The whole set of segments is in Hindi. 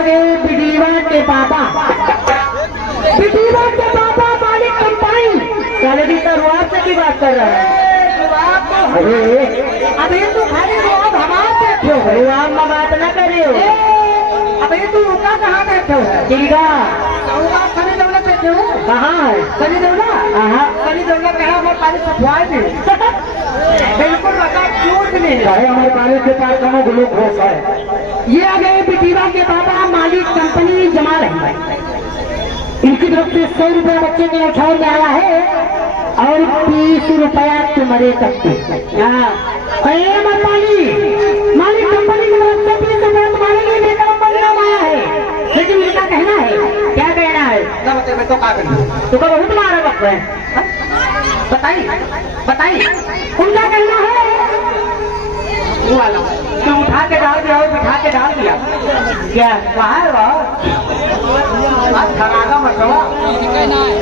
गए बिडीवा के पापा, बिडीवा के पापा मालिक कंपाइन। साले भी शुरुआत से की बात कर रहा है। अबे तू खाली आप हमारे बैठे हो, आप में बात न करे हो। अबे तू रुका कहाँ बैठे हो? जिंगा सनी दौलत बैठे हो। कहाँ है सनी दौलत? सनी दौलत कहा हमारे पानी सफवाए थे। बिल्कुल बता क्यों नहीं है हमारे पानी के पास कहाँ ग्लूकोज है। ये आ गए बिटिवा के पापा मालिक कंपनी जमाल है। इनकी तरफ से 100 रुपया बच्चे के उठाव में आया है और 30 रुपया तुम्हारे सकते। मालिक कंपनी की तरफ से 30 रुपया तुम्हारे लिए बेटा परिणाम आया है। लेकिन इनका कहना है, क्या कहना है? तो बहुत मारा वक्त है। बताइए बताइए। उनका कहना है तो उठा के डाल दिया और बिठा के डाल दिया। क्या बाहर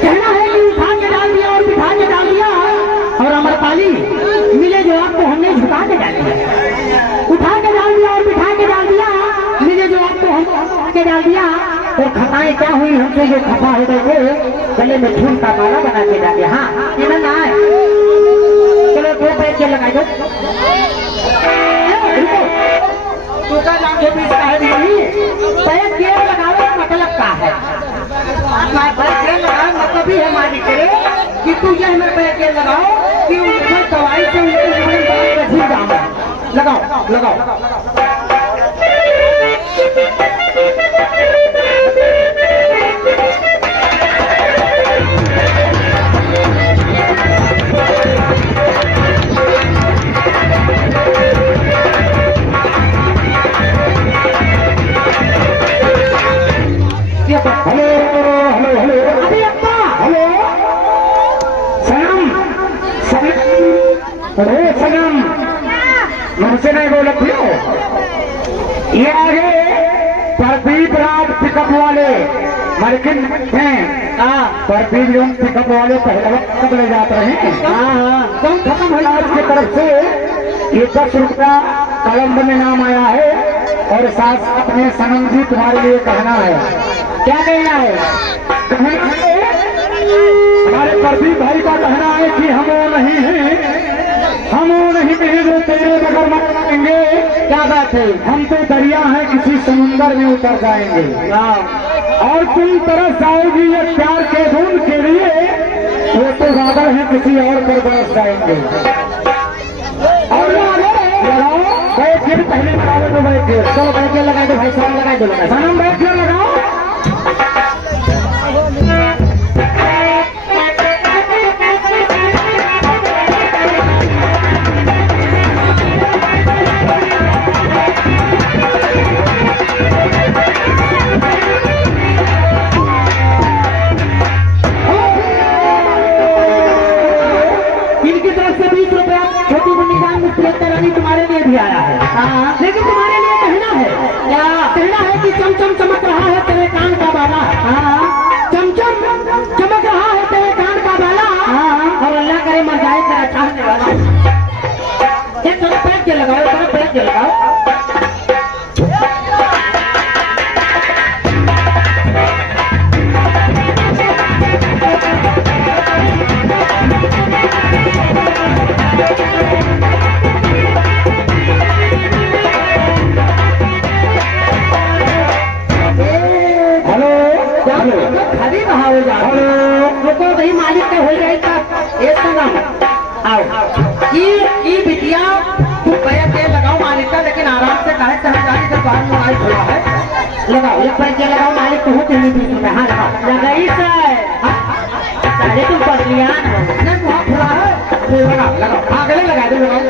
कहना है कि उठा के डाल दिया और बिठा के डाल दिया। और अमरपाली मिले जो आपको हमने झुका के डाल दिया। उठा के डाल दिया और बिठा के डाल दिया। मिले जो आपको हम के डाल दिया। और खताएं क्या हुई हमसे जो खफा हो गए थे, गले में फूल का माला बना के डाल दिया। हाँ इन्हें ना है। चलो 2 पैसे लगा दो। तुका नाम के बीच का है पैर केयर लगावे मतलब का है। पैर केयर लगाओ मतलब ही है मालिक करे कि तू यह मेरे पैर केयर लगाओ कि उनकी दवाई से उनकी लगाओ लगाओ। मुझसे नहीं बोल रखियो। ये आगे प्रदीप राज पिकअप वाले मार्किन हैं। प्रदीप जो पिकअप वाले पहले कब ले जाते हैं। कौन खत्म है आज की तरफ से ये 10 रुपया कलम में नाम आया है। और साथ अपने सनम जी तुम्हारे लिए कहना है। क्या कहना है? हमारे प्रदीप भाई का कहना है कि हम वो नहीं हैं, हम वो नहीं कहीं जो तेरे बगैर मारेंगे। क्या बात है? हम तो दरिया है किसी समुंदर में उतर जाएंगे और तुम तरस जाओगी ये प्यार के बूंद के लिए। वो तो बादल है किसी और पर बरस जाएंगे। और लगाओ बैठ के पहले लगाओ तो बैठ के चलो बैठ के लगा दो भाई साहब लगा दो सनम बैठ के लगाओ। तुम्हारे लिए भी आया है। लेकिन तुम्हारे लिए कहना है, क्या कहना है कि चमचम चमक रहा है तेरे कान का बाला। चमचम चमक रहा है तेरे कान का बाला। और अल्लाह करे मर जाए तेरा चाहने वाला। एक थोड़ा पैर के लगाओ, थोड़ा पैर के लगाओ। वही मालिक का हो जाएगा। एक आओ ये बिटिया तू पैर के लगाओ मालिक का, लेकिन आराम से कहे सहजारी से बाहर मोबाइल खुला है। लगाओ एक पैर के लगाओ मालिक को होते नहीं बीच में। हाँ लगाओ लगाई से तुम पढ़ लिया नहीं वहाँ खुला है। लगाओ लगाओ हाँ गले लगा दो लगाओ।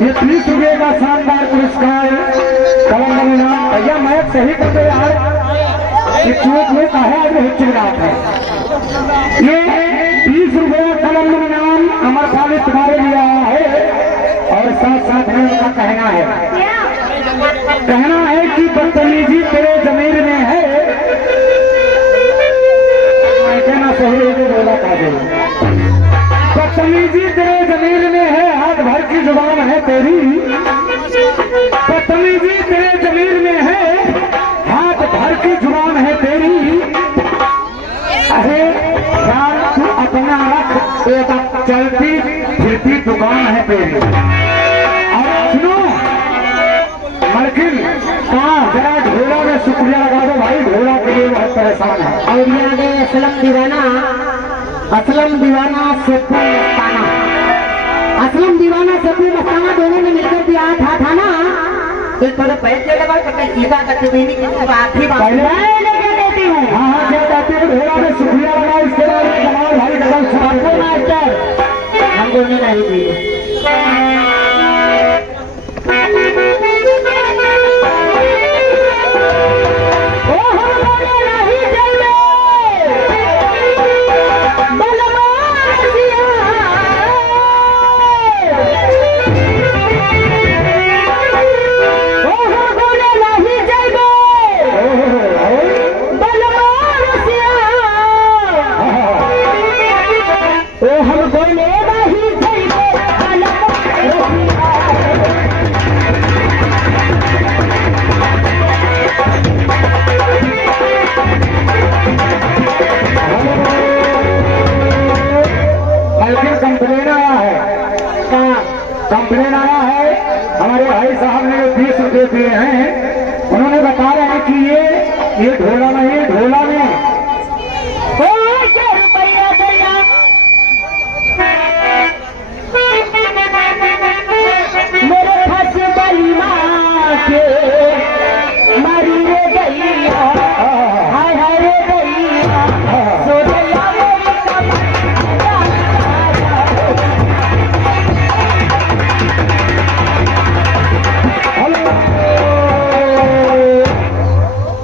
ये 30 रुपये का शानदार पुरस्कार कलम भैया मैं सही कर दे यार, ये चूक में कहा है आज चिल्लात है। ये 20 रुपया कलम में नाम अमर खाली तुम्हारे लिए आया है और साथ साथ में उनका कहना है कि बदतमीजी तेरे जमीर में है। मैं कहना सही बोला था, बदतमीजी तेरे जमीर में है, हाथ भर की जुबान है तेरी। बदतमीजी तेरे जमीर में है, हाथ भर की जुबान है तेरी। अरे ख्याल तू अपना रख, एक चलती फिरती दुकान है तेरी। और सुनो मलकिन, कहाँ जरा ढोला में शुक्रिया लगा दो भाई, ढोला के लिए बहुत परेशान है। और ये आगे असलम दीवाना सेपू मस्ताना, असलम दीवाना सेपू मस्ताना दोनों ने मिलकर दिया था ना। तो थोड़े पैसे लगा सीधा करके देने की बात ही देती हूँ। हाँ क्या कहते हैं, ढोला में शुक्रिया लगा, इसके बाद कमाल भाई डबल छापो मास्टर हमको नहीं दी। कंप्लेन आया है, हमारे भाई साहब ने 20 रुपए दिए हैं। उन्होंने बता रहे हैं कि ये ढोला नहीं, ढोला में मेरे फंस बली माँ के मरी रे गैया, हाय हाय रे गैया, सो गैया मेरी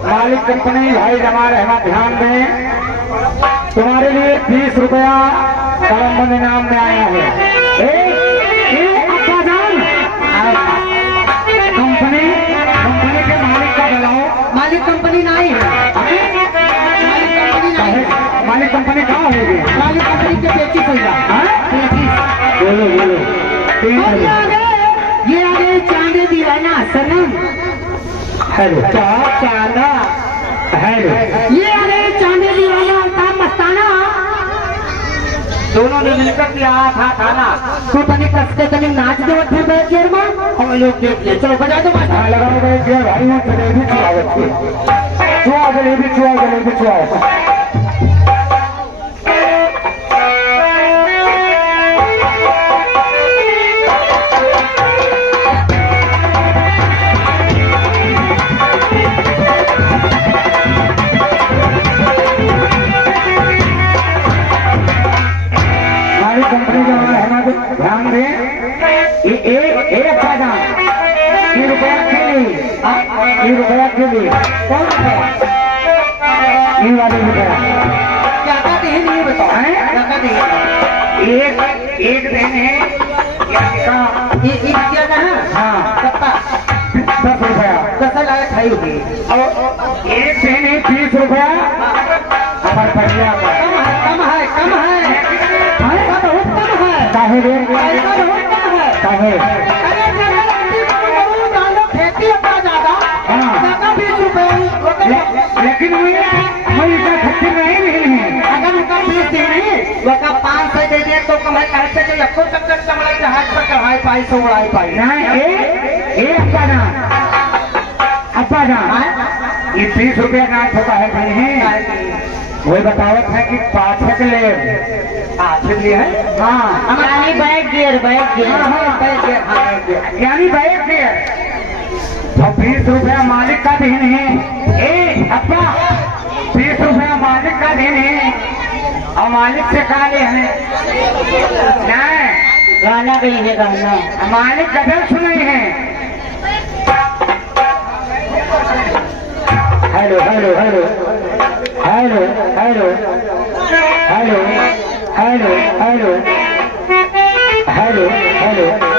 मालिक कंपनी भाई जमा रहना ध्यान दें, तुम्हारे लिए 20 रुपया कलम इनाम में आया है। अब्बा जान, कंपनी के मालिक का बुलाओ। मालिक कंपनी नहीं है, मालिक कंपनी कहाँ होगी? मालिक कंपनी के बेची पैसा बोलो बोलो। ये आगे चांदे दीवाना सनम, हेलो चांदा हेलो, ये आगे चांदे दीवाना था मस्ताना, दोनों ने मिलकर दिया था खाना। तू तनिक कसके तनिक नाच दो फिर बैठ गियर में हम लोग देख ले। चलो बजा दो लगाओ बैठ गियर भाई, वो जलेबी चुआओ, जलेबी चुआओ। कंपनी का रहना ध्यान दें, एक का दाम 3 रुपया के लिए, 3 रुपया के लिए कौन रुपया? 3 वाले रुपया क्या कहते हैं नहीं बताओ, क्या कहते हैं? एक देने क्या ना? हाँ 10 रुपया, 10 लाख खाई होगी। और एक देने 20 रुपया हमारे परिया का कम है काहे रे, काहे? खेती अपना ज्यादा 20 रुपये, लेकिन मैं इसका खर्चे नहीं है। अगर उनका 20 देनी वका 500 दे दे तो कमाई करते कि लखों तक कमाई के हाथ पर चढ़ाई पाई सो उड़ाई पाई नहीं। अब्बा जान, ये 30 रुपया नाच होता है नहीं, वही बतावत है कि पाठक ले लिए है। हाँ यानी बैठ गियर यानी बैठ गियर। तो 20 रुपया मालिक का दिन है। अब्बा 20 रुपया मालिक का दिन है और मालिक से कहा ले हमें नहीं गाना कहीं गाना मालिक गजल सुनाई है। Hello hello hello hello hello hello hello hello hello hello